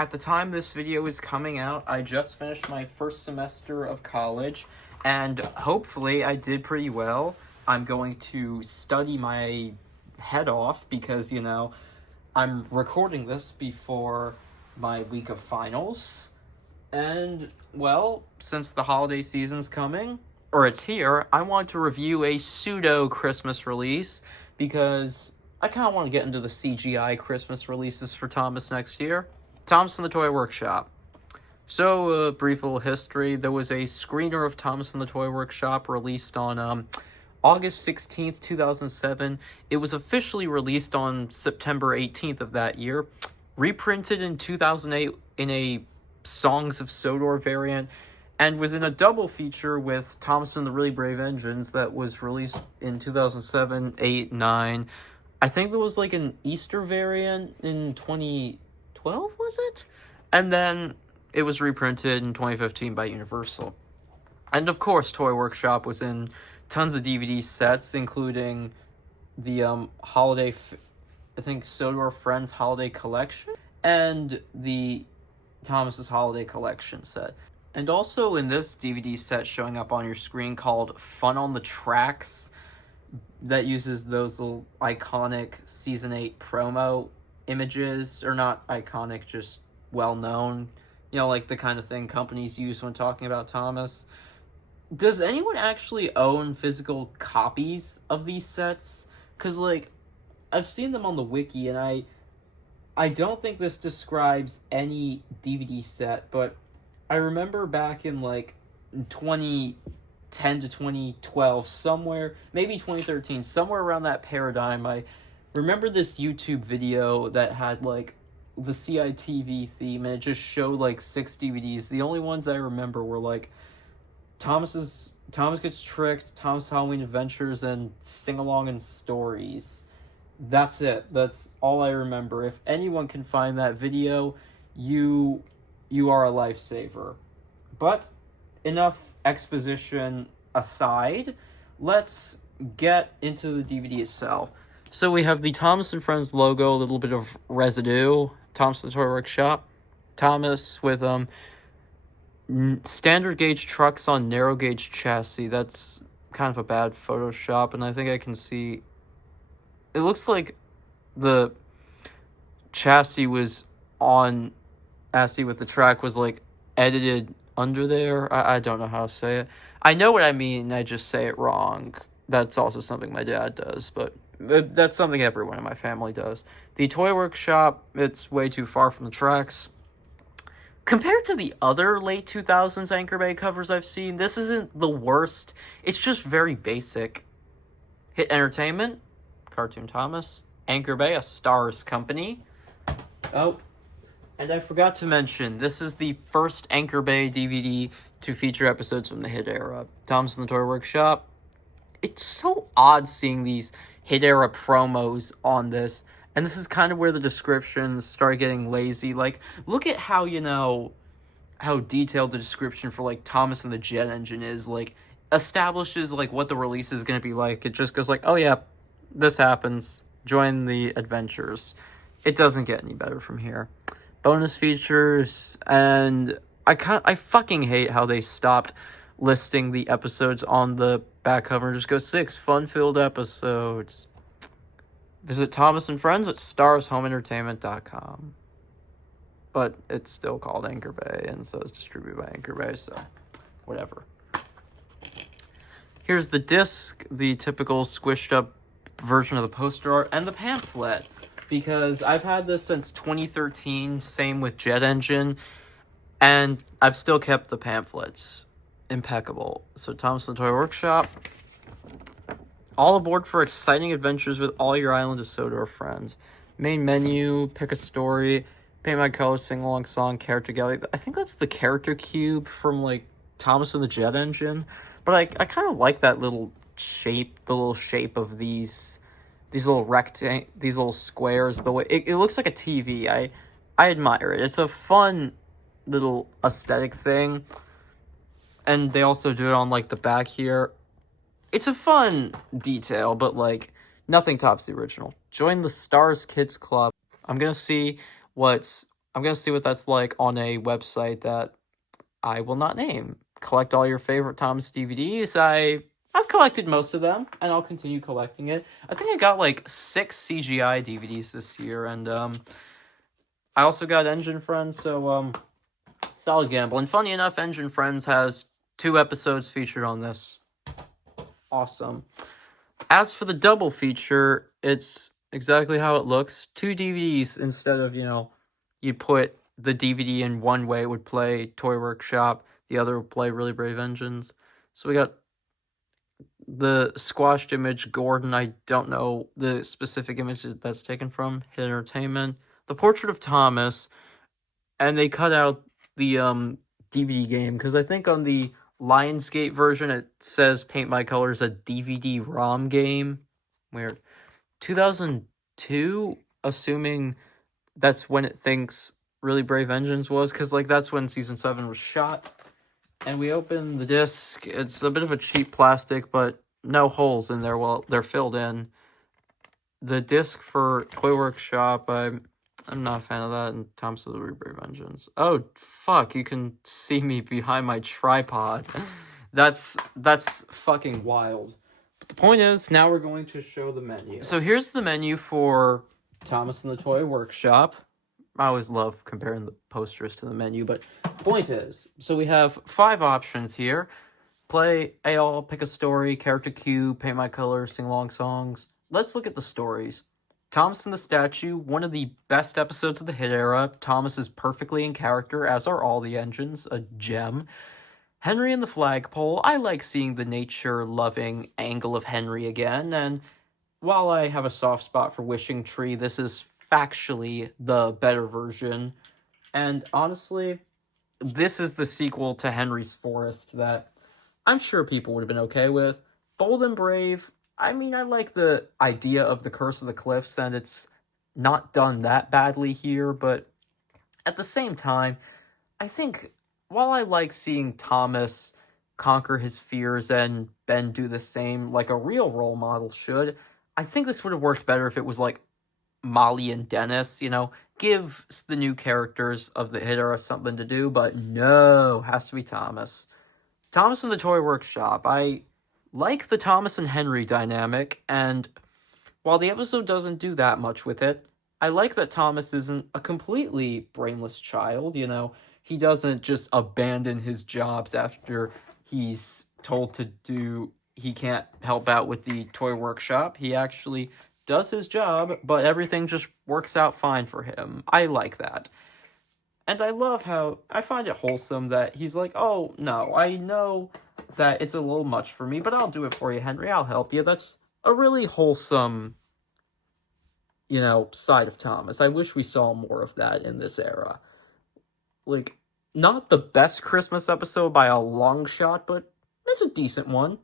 at the time this video is coming out, I just finished my first semester of college, and hopefully I did pretty well. I'm going to study my head off because, I'm recording this before my week of finals. And, well, since the holiday season's coming, or it's here, I want to review a pseudo-Christmas release because I kind of want to get into the CGI Christmas releases for Thomas next year. Thomas and the Toy Workshop. So, brief little history. There was a screener of Thomas and the Toy Workshop released on August 16th, 2007. It was officially released on September 18th of that year. Reprinted in 2008 in a Songs of Sodor variant, and was in a double feature with Thomas and the Really Brave Engines that was released in 2007, 8, 9. I think there was like an Easter variant in 2012, was it? And then it was reprinted in 2015 by Universal. And of course, Toy Workshop was in tons of DVD sets, including the holiday, I think Sodor Friends Holiday Collection, and the Thomas's Holiday Collection set. And also in this DVD set showing up on your screen called Fun on the Tracks, that uses those little iconic Season 8 promo images, or not iconic, just well-known, like the kind of thing companies use when talking about Thomas. Does anyone actually own physical copies of these sets? Because, I've seen them on the wiki, and I don't think this describes any DVD set, but I remember back in, 2010 to 2012, somewhere, maybe 2013, somewhere around that paradigm, I remember this YouTube video that had, the CITV theme, and it just showed, 6 DVDs. The only ones I remember were, Thomas Gets Tricked, Thomas Halloween Adventures, and Sing Along and Stories. That's it. That's all I remember. If anyone can find that video, you are a lifesaver. But enough exposition aside, let's get into the DVD itself. So we have the Thomas and Friends logo, a little bit of residue, Thomas the Toy Workshop, Thomas with standard gauge trucks on narrow gauge chassis. That's kind of a bad Photoshop, and I think I can see it looks like the chassis was on chassis with the track was edited under there. I don't know how to say it. I know what I mean, I just say it wrong. That's also something my dad does, but that's something everyone in my family does. The Toy Workshop, it's way too far from the tracks. Compared to the other late 2000s Anchor Bay covers I've seen, this isn't the worst. It's just very basic. Hit Entertainment, Cartoon Thomas, Anchor Bay, a Stars company. Oh, and I forgot to mention, this is the first Anchor Bay DVD to feature episodes from the Hit era. Thomas and the Toy Workshop. It's so odd seeing these Hit era promos on this, and this is kind of where the descriptions start getting lazy. Look at how, how detailed the description for, Thomas and the Jet Engine is. Establishes, what the release is going to be like. It just goes oh yeah, this happens. Join the adventures. It doesn't get any better from here. Bonus features, and I fucking hate how they stopped listing the episodes on the back cover and just go 6 fun-filled episodes. Visit Thomas and Friends at starshomeentertainment.com. But it's still called Anchor Bay, and so it's distributed by Anchor Bay, so whatever. Here's the disc, the typical squished up version of the poster art, and the pamphlet, because I've had this since 2013, same with Jet Engine, and I've still kept the pamphlets. Impeccable. So Thomas and the Toy Workshop. All aboard for exciting adventures with all your Island of Sodor friends. Main menu, pick a story, paint my colors, sing along song, character gallery. I think that's the character cube from Thomas and the Jet Engine. But I kind of like that little shape, the little shape of these little these little squares. The way it looks like a TV. I admire it. It's a fun little aesthetic thing. And they also do it on the back here. It's a fun detail, but nothing tops the original. Join the Stars Kids Club. I'm gonna see what's I'm gonna see what that's like on a website that I will not name. Collect all your favorite Thomas DVDs. I've collected most of them, and I'll continue collecting it. I think I got like 6 CGI DVDs this year, and I also got Engine Friends, so solid gamble. And funny enough, Engine Friends has 2 episodes featured on this. Awesome. As for the double feature, it's exactly how it looks. 2 DVDs instead of, you put the DVD in one way, it would play Toy Workshop, the other would play Really Brave Engines. So we got the squashed image, Gordon, I don't know the specific image that's taken from, Hit Entertainment, the portrait of Thomas, and they cut out the DVD game, because I think on the Lionsgate version it says Paint My Colors a DVD-ROM game. Weird. 2002, assuming that's when it thinks Really Brave Engines was, because that's when season 7 was shot. And we open the disc. It's a bit of a cheap plastic, but no holes in there. Well, they're filled in. The disc for Toy Workshop, I'm not a fan of that. And Thomas of the Really Brave Engines. Oh, fuck, you can see me behind my tripod. That's fucking wild. But the point is, now we're going to show the menu. So here's the menu for Thomas and the Toy Workshop. I always love comparing the posters to the menu, but point is, so we have 5 options here. Play AL, pick a story, character cue, paint my colors, sing along songs. Let's look at the stories. Thomas and the Statue, one of the best episodes of the Hit era. Thomas is perfectly in character, as are all the engines, a gem. Henry and the Flagpole, I like seeing the nature-loving angle of Henry again, and while I have a soft spot for Wishing Tree, this is factually the better version. And honestly, this is the sequel to Henry's Forest that I'm sure people would have been okay with. Bold and Brave, I mean, I like the idea of the Curse of the Cliffs, and it's not done that badly here, but at the same time, I think while I like seeing Thomas conquer his fears and Ben do the same like a real role model should, I think this would have worked better if it was like Molly and Dennis, give the new characters of the Hit era something to do, but no, has to be Thomas. Thomas and the Toy Workshop. I like the Thomas and Henry dynamic, and while the episode doesn't do that much with it, I like that Thomas isn't a completely brainless child, he doesn't just abandon his jobs after he's told he can't help out with the Toy Workshop. He actually does his job, but everything just works out fine for him. I like that. And I love how, I find it wholesome that he's like, oh, no, I know that it's a little much for me, but I'll do it for you, Henry. I'll help you. That's a really wholesome, side of Thomas. I wish we saw more of that in this era. Not the best Christmas episode by a long shot, but it's a decent one.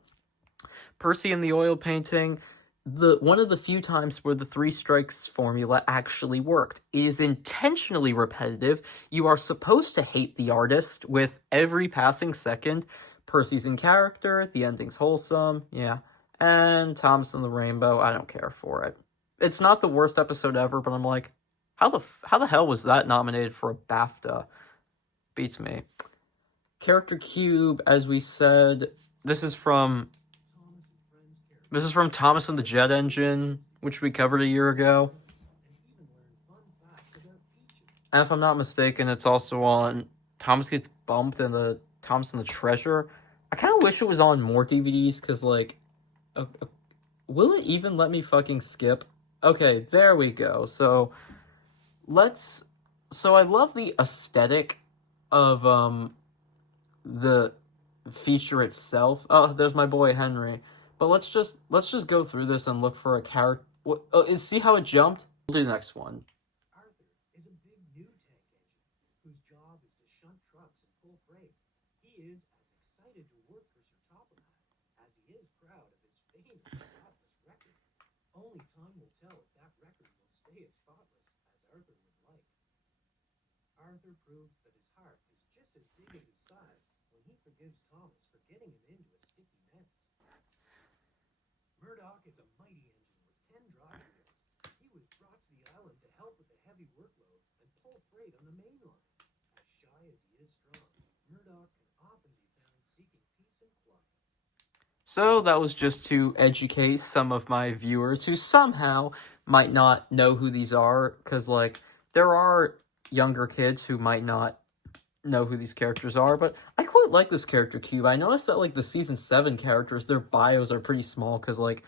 Percy and the oil painting, one of the few times where the 3 strikes formula actually worked. It is intentionally repetitive. You are supposed to hate the artist with every passing second. Percy's in character, the ending's wholesome, yeah. And Thomas and the Rainbow, I don't care for it. It's not the worst episode ever, but I'm like, how the hell was that nominated for a BAFTA? Beats me. Character Cube, as we said, this is from Thomas and the Jet Engine, which we covered a year ago. And if I'm not mistaken, it's also on Thomas Gets Bumped and the Thomas and the Treasure. I kind of wish it was on more DVDs, because, will it even let me fucking skip? Okay, there we go. So I love the aesthetic of, the feature itself. Oh, there's my boy Henry. But let's just go through this and look for a character. See how it jumped? We'll do the next one. Arthur is a big new tank engine whose job is to shunt trucks and pull freight. He is as excited to work for Sir Topham as he is proud of his famous spotless record. Only time will tell if that record will stay as spotless as Arthur would like. Arthur proves that his heart is just as big as his size when he forgives Thomas for getting him into a sticky mess. Murdoch is a mighty engine with 10 drive wheels. He was brought to the island to help with the heavy workload and full freight on the main line. As shy as he is strong, Murdoch can often be found seeking peace and quiet. So that was just to educate some of my viewers who somehow might not know who these are, because, like, there are younger kids who might not know who these characters are, but I quite like this character cube. I noticed that, like, the Season 7 characters, their bios are pretty small, because, like,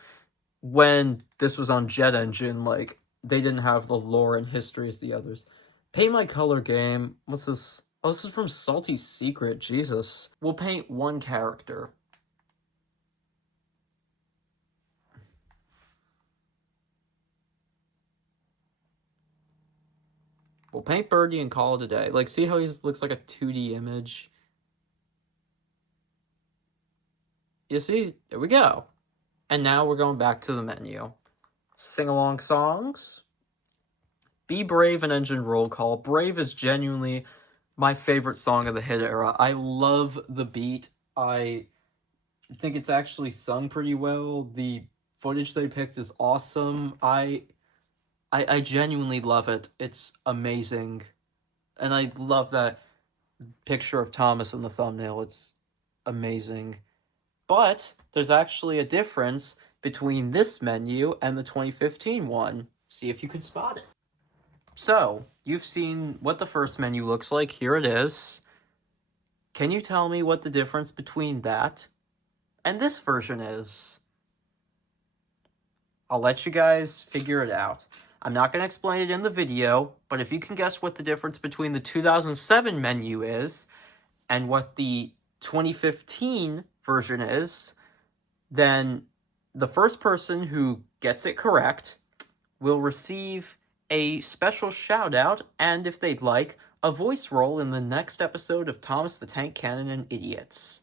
when this was on Jet Engine, like, they didn't have the lore and history as the others. Paint My Color Game. What's this? Oh, this is from Salty Secret. Jesus. We'll paint one character. We'll paint Birdie and call it a day. Like, see how he looks like a 2D image? You see? There we go. And now we're going back to the menu. Sing-along songs. Be Brave and Engine Roll Call. Brave is genuinely my favorite song of the hit era. I love the beat. I think it's actually sung pretty well. The footage they picked is awesome. I genuinely love it. It's amazing. And I love that picture of Thomas in the thumbnail. It's amazing. But there's actually a difference between this menu and the 2015 one. See if you can spot it. So, you've seen what the first menu looks like. Here it is. Can you tell me what the difference between that and this version is? I'll let you guys figure it out. I'm not going to explain it in the video, but if you can guess what the difference between the 2007 menu is and what the 2015 version is, then the first person who gets it correct will receive a special shout out, and if they'd like, a voice role in the next episode of Thomas the Tank Cannon and Idiots.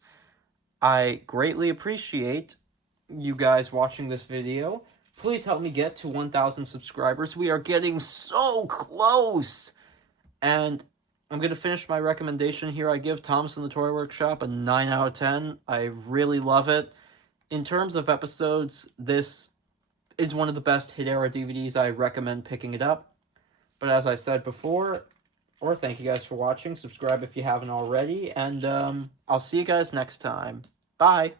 I greatly appreciate you guys watching this video. Please help me get to 1,000 subscribers. We are getting so close! And I'm going to finish my recommendation here. I give Thomas and the Toy Workshop a 9 out of 10. I really love it. In terms of episodes, this is one of the best Hit Era DVDs. I recommend picking it up. But as I said before, thank you guys for watching. Subscribe if you haven't already. And I'll see you guys next time. Bye!